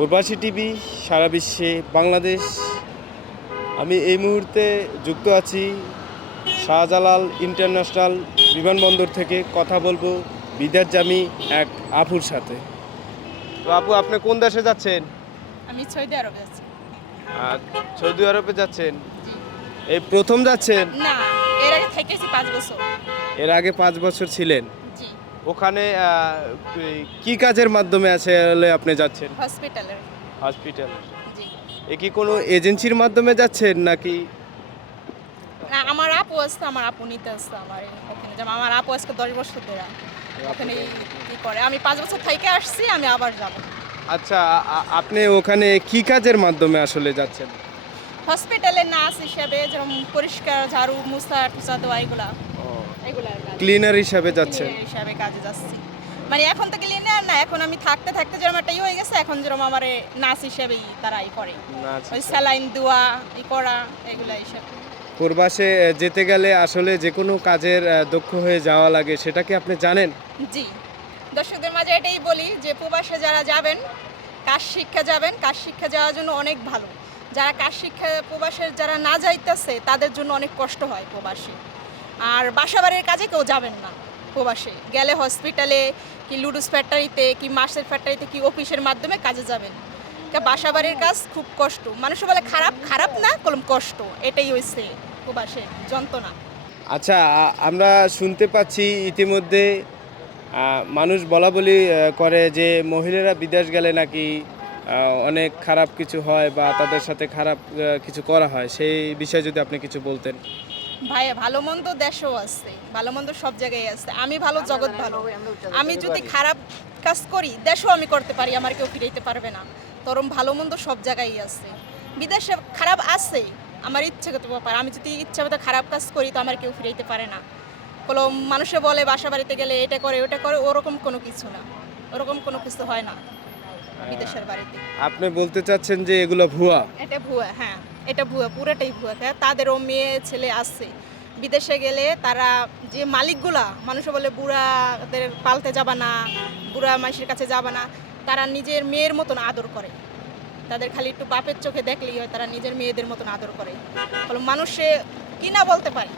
প্রবাসী টিভি সারা বিশ্বে বাংলাদেশ। আমি এই মুহূর্তে যুক্ত আছি শাহজালাল ইন্টারন্যাশনাল বিমানবন্দর থেকে। কথা বলবো বিদেশগামী এক আপুর সাথে। তো আপু, আপনি কোন দেশে যাচ্ছেন? আমি সৌদি আরবে আছি। আর সৌদি আরবে যাচ্ছেন? জি। এই প্রথম যাচ্ছেন? না, এর আগে থেকেছি 5 বছর। এর আগে 5 বছর ছিলেন জি। ওখানে। কি কাজের মাধ্যমে আসলে আপনি যাচ্ছেন? হসপিটালের। হসপিটাল। জি। এ কি কোনো এজেন্সির মাধ্যমে যাচ্ছেন নাকি? না, আমার আপু আসছে, আমার আপু নিতে আসছে আমার ওখানে। যেমন আমার আপু আজকে 10 বছর ধরে ওখানে কি করে। আমি 5 বছর থেকে আসছি, আমি আবার যাব। আচ্ছা, আপনি ওখানে কি কাজের মাধ্যমে আসলে যাচ্ছেন? হসপিটালে নার্স হিসেবে, যেমন পরিষ্কার, ঝাড়ু, মুছা টুচা দেওয়া, এগুলা ক্লিনার হিসাবে যাচ্ছেন? ক্লিনার হিসাবে কাজে যাচ্ছি। মানে এখন তো ক্লিনার না, এখন আমি থাকতে থাকতে যেরকম একটা হয়ে গেছে, এখন যেরকম আমার নার্স হিসেবেই তারা করে। ওই স্যালাইন দেওয়া, করা, এগুলা হিসাব। প্রবাসে যেতে গেলে আসলে যে কোনো কাজের দক্ষ হয়ে যাওয়া লাগে, সেটা কি আপনি জানেন? জি, দর্শকদের মাঝে এটাই বলি যে প্রবাসে যারা যাবেন, কাজ শিক্ষা যাবেন, কাজ শিক্ষা যাওয়ার জন্য অনেক ভালো। যারা কাজ শিক্ষা প্রবাসে যারা না যাইতেছে, তাদের জন্য অনেক কষ্ট হয় প্রবাসে। আর বাসাবাড়ির কাজে কেউ যাবেন না প্রবাসে গেলে। হসপিটালে কি লুডুস ফ্যাক্টরিতে কি মাছের ফ্যাক্টরিতে কি অফিসের মাধ্যমে কাজে যাবেন। বাসাবাড়ির কাজ খুব কষ্ট। মানুষ বলে খারাপ, খারাপ না, কলম কষ্ট। এটাই হয়েছে প্রবাসের যন্ত্রণা। আচ্ছা, আমরা শুনতে পাচ্ছি ইতিমধ্যে মানুষ বলা বলি করে যে মহিলারা বিদেশ গেলে নাকি অনেক খারাপ কিছু হয় বা তাদের সাথে খারাপ কিছু করা হয়। সেই বিষয়ে যদি আপনি কিছু বলতেন। ভাই, ভালো মন্দ দেশও আছে, ভালো মন্দ সব জায়গায় আছে। আমি ভালো, জগৎ ভালো। আমি যদি খারাপ কাজ করি, দেশও আমি করতে পারি, আমার কেউ ফিরাইতে পারবে না। তরম ভালো মন্দ সব জায়গায় আছে। বিদেশে খারাপ আছে, আমার ইচ্ছে করতে পারে। আমি যদি ইচ্ছা মতো খারাপ কাজ করি, তো আমার কেউ ফিরাইতে পারে না। কোনো মানুষে বলে বাসা বাড়িতে গেলে এটা করে ওটা করে, ওরকম কোনো কিছু না। ওরকম কোনো কিছু হয় না বিদেশের বাড়িতে। আপনি বলতে চাচ্ছেন যে এগুলো ভুয়া? এটা ভুয়া, হ্যাঁ, এটা ভুয়া, পুরোটাই ভুয়া। তাদেরও মেয়ে ছেলে আছে বিদেশে গেলে। তারা যে মালিকগুলা, মানুষে বলে বুড়াদের পালতে যাবা না, বুড়া মানুষের কাছে যাবা না, তারা নিজের মেয়ের মতন আদর করে। তাদের খালি একটু বাপের চোখে দেখলেই হয়, তারা নিজের মেয়েদের মতন আদর করে। বলে মানুষে কি না বলতে পারে,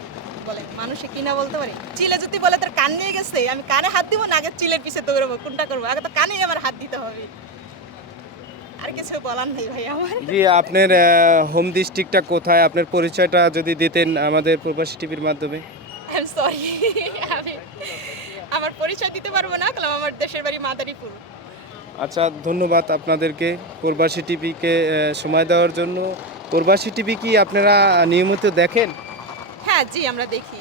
বলে মানুষে কি না বলতে পারে। চিলে যদি বলে তার কান নিয়ে গেছে, আমি কানে হাত দিব না, আগে চিলের পিছে দৌড়াবো, কোনটা করবো? আগে তো কানেই আমার হাত দিতে হবে। আর কিছু বলার নেই ভাই আমার। জি, আপনার হোম ডিস্ট্রিক্টটা কোথায়? আপনার পরিচয়টা যদি দিতেন আমাদের প্রবাসী টিভির মাধ্যমে। আই এম সরি, আমি আমার পরিচয় দিতে পারবো না, কারণ আমার দেশের বাড়ি মাদারীপুর। আচ্ছা, ধন্যবাদ আপনাদেরকে প্রবাসী টিভিকে সময় দেওয়ার জন্য। প্রবাসী টিভি কি আপনারা নিয়মিত দেখেন? হ্যাঁ, জি, আমরা দেখি।